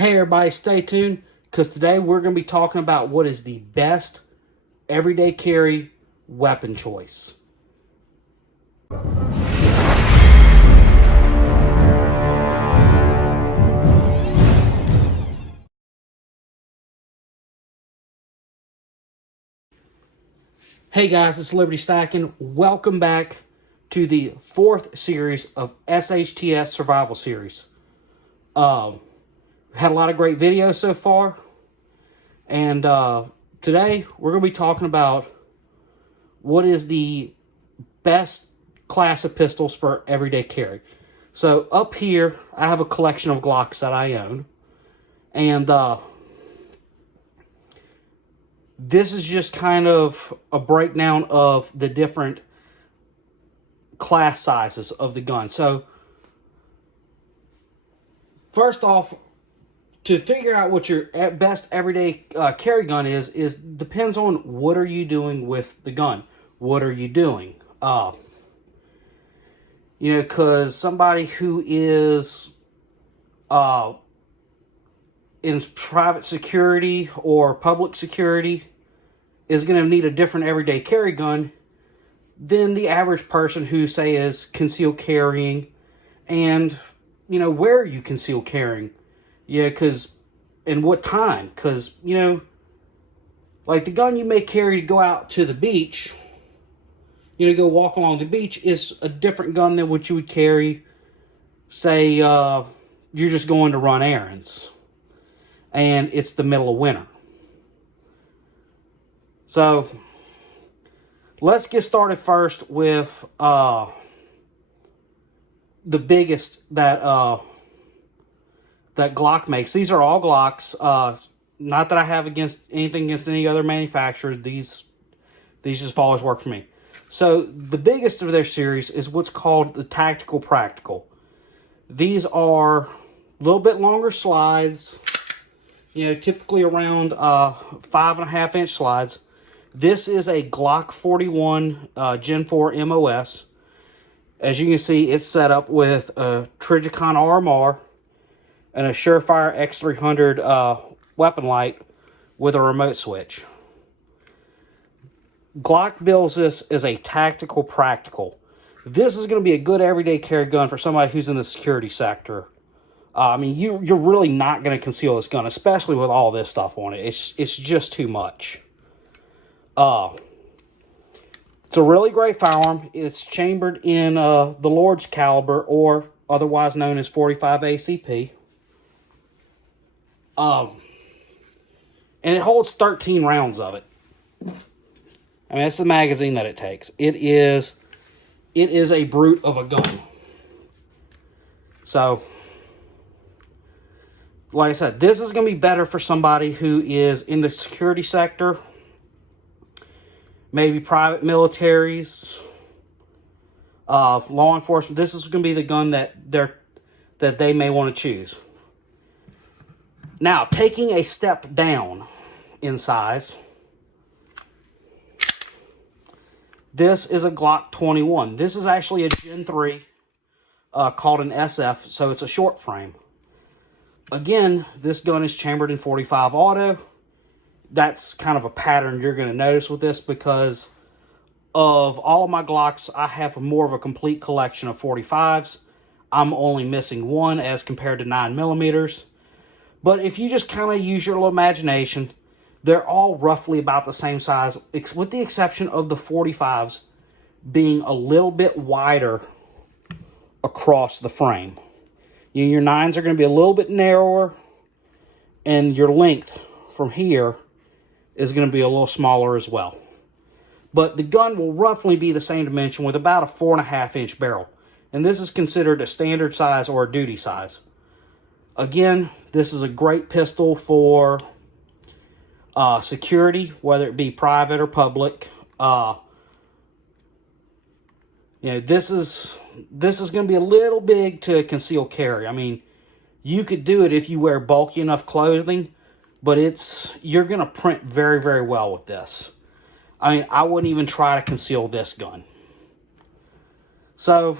Hey everybody, stay tuned because today we're going to be talking about what is the best everyday carry weapon choice. Hey guys, it's Liberty Stacking. Welcome back to the fourth series of SHTS Survival Series. Had a lot of great videos so far, and today we're going to be talking about what is the best class of pistols for everyday carry. So up here, I have a collection of Glocks that I own, and this is just kind of a breakdown of the different class sizes of the gun. So first off, to figure out what your best everyday carry gun is depends on what are you doing with the gun. What are you doing? Because somebody who is in private security or public security is going to need a different everyday carry gun than the average person who, say, is concealed carrying. And, where are you concealed carrying? Yeah, because, and what time? Because, like the gun you may carry to go out to the beach, go walk along the beach, is a different gun than what you would carry, say, you're just going to run errands. And it's the middle of winter. So, let's get started first with the biggest that Glock makes. These are all Glocks. Not that I have anything against any other manufacturer. These just always work for me. So the biggest of their series is what's called the Tactical Practical. These are a little bit longer slides. Typically around 5.5 inch slides. This is a Glock 41 Gen 4 MOS. As you can see, it's set up with a Trijicon RMR and a Surefire X300 weapon light with a remote switch. Glock bills this as a Tactical Practical. This is going to be a good everyday carry gun for somebody who's in the security sector. You're really not going to conceal this gun, especially with all this stuff on it. It's just too much. It's a really great firearm. It's chambered in the Lord's caliber, or otherwise known as 45 ACP. And it holds 13 rounds of it. That's the magazine that it takes. It is a brute of a gun. So, like I said, this is going to be better for somebody who is in the security sector, maybe private militaries, law enforcement. This is going to be the gun that they may want to choose. Now, taking a step down in size, this is a Glock 21. This is actually a Gen 3 called an SF, so it's a short frame. Again, this gun is chambered in 45 auto. That's kind of a pattern you're going to notice with this because of all of my Glocks, I have more of a complete collection of 45s. I'm only missing one as compared to 9mm. But if you just kind of use your little imagination, they're all roughly about the same size, with the exception of the 45s being a little bit wider across the frame. Your 9s are going to be a little bit narrower, and your length from here is going to be a little smaller as well. But the gun will roughly be the same dimension with about a 4.5 inch barrel. And this is considered a standard size or a duty size. Again, this is a great pistol for security, whether it be private or public. This is going to be a little big to conceal carry. You could do it if you wear bulky enough clothing, but you're going to print very, very well with this. I wouldn't even try to conceal this gun. So,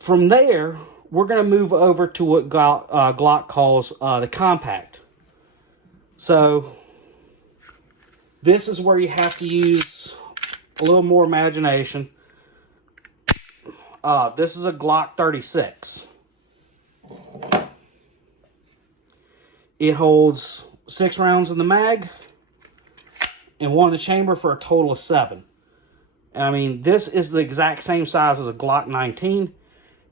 from there, we're going to move over to what Glock calls the compact. So this is where you have to use a little more imagination. This is a Glock 36. It holds 6 rounds in the mag and 1 in the chamber for a total of 7. And I mean, this is the exact same size as a Glock 19.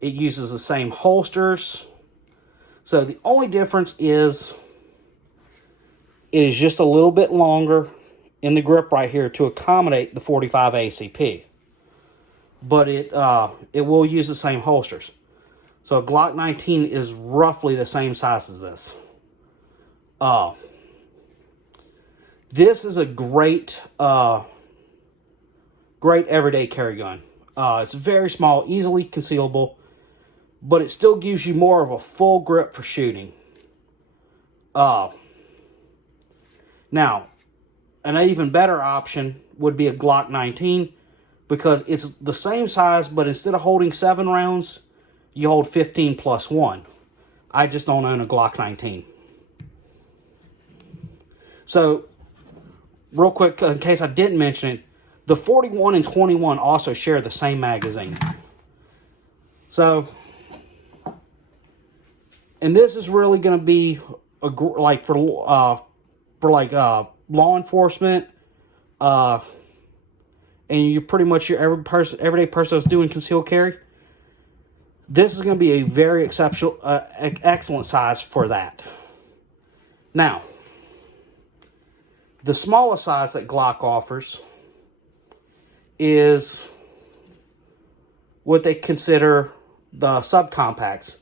It uses the same holsters. So the only difference is it is just a little bit longer in the grip right here to accommodate the 45 ACP. But it will use the same holsters. So a Glock 19 is roughly the same size as this. This is a great everyday carry gun. It's very small, easily concealable, but it still gives you more of a full grip for shooting. Now, an even better option would be a Glock 19, because it's the same size, but instead of holding 7 rounds, you hold 15 plus 1. I just don't own a Glock 19. So, real quick, in case I didn't mention it, the 41 and 21 also share the same magazine. So, and this is really going to be like for law enforcement, and you're pretty much your everyday person that's doing concealed carry. This is going to be a very exceptional, excellent size for that. Now, the smallest size that Glock offers is what they consider the SubCompacts.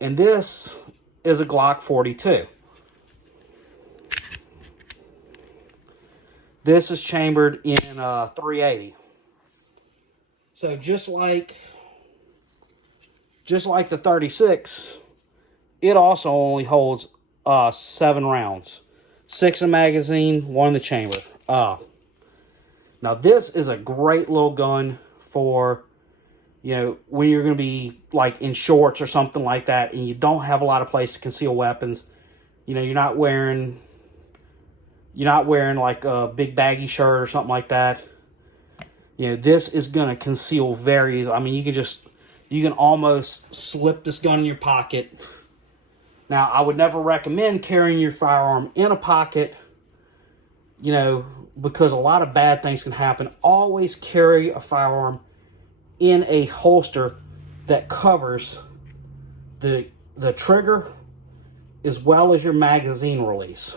And this is a Glock 42. This is chambered in 380. So just like the 36, it also only holds 7 rounds. 6 in the magazine, 1 in the chamber. Now this is a great little gun for, you know, when you're going to be like in shorts or something like that and you don't have a lot of place to conceal weapons. You know, you're not wearing like a big baggy shirt or something like that. You know, this is going to conceal very easily. I mean, you can almost slip this gun in your pocket. Now, I would never recommend carrying your firearm in a pocket, you know, because a lot of bad things can happen. Always carry a firearm in a holster that covers the trigger as well as your magazine release.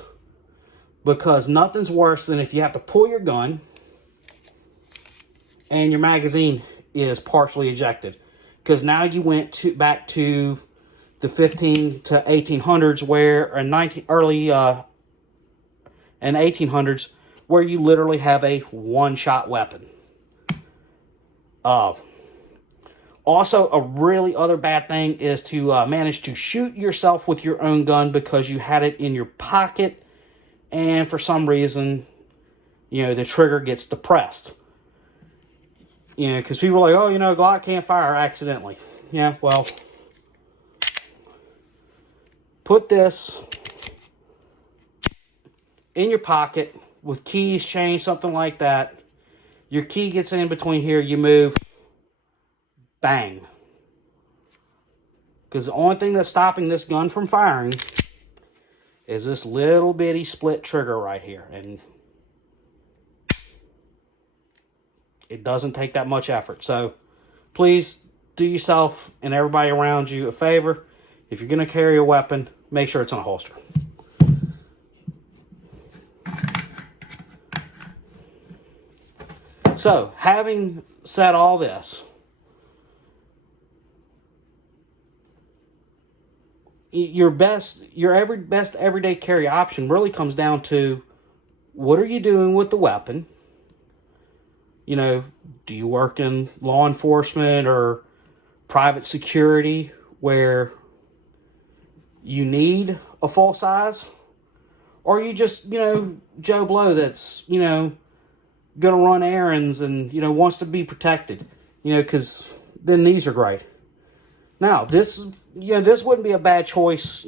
Because nothing's worse than if you have to pull your gun and your magazine is partially ejected. Because now you went back to the 15 to 1800s where, or early and 1800s, where you literally have a one-shot weapon. Also, a really other bad thing is to manage to shoot yourself with your own gun because you had it in your pocket and for some reason, you know, the trigger gets depressed. You know, because people are like, oh, you know, Glock can't fire accidentally. Yeah, well, put this in your pocket with keys, chain, something like that. Your key gets in between here, you move, bang. Because the only thing that's stopping this gun from firing is this little bitty split trigger right here. And it doesn't take that much effort. So please do yourself and everybody around you a favor. If you're going to carry a weapon, make sure it's in a holster. So, having said all this, your best everyday carry option really comes down to what are you doing with the weapon? You know, do you work in law enforcement or private security where you need a full size? Or are you just, you know, Joe Blow that's, you know, going to run errands and, you know, wants to be protected? You know, because then these are great. Now, this, this wouldn't be a bad choice,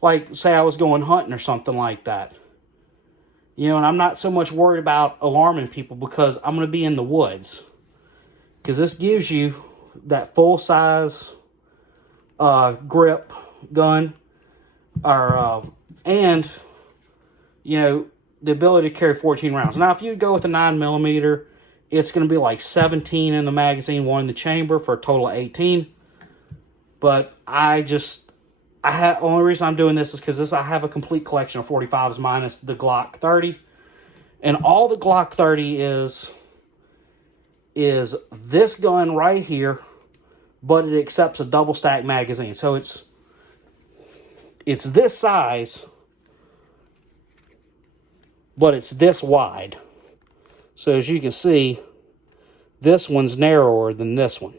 like, say I was going hunting or something like that. And I'm not so much worried about alarming people because I'm going to be in the woods. Because this gives you that full-size grip gun, and, the ability to carry 14 rounds. Now, if you go with a 9mm, it's going to be like 17 in the magazine, 1 in the chamber for a total of 18. But only reason I'm doing this is because I have a complete collection of 45s minus the Glock 30. And all the Glock 30 is this gun right here, but it accepts a double stack magazine. So it's this size, but it's this wide. So as you can see, this one's narrower than this one.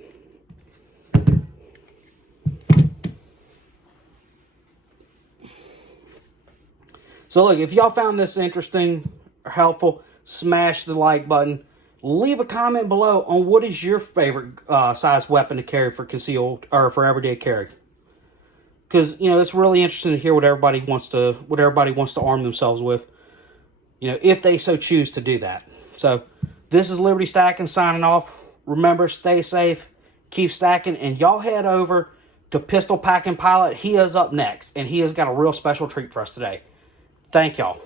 So look, if y'all found this interesting or helpful, smash the like button. Leave a comment below on what is your favorite size weapon to carry for concealed or for everyday carry. Because it's really interesting to hear what everybody wants to arm themselves with. If they so choose to do that. So this is Liberty Stacking signing off. Remember, stay safe, keep stacking, and y'all head over to Pistol Packing Pilot. He is up next, and he has got a real special treat for us today. Thank y'all.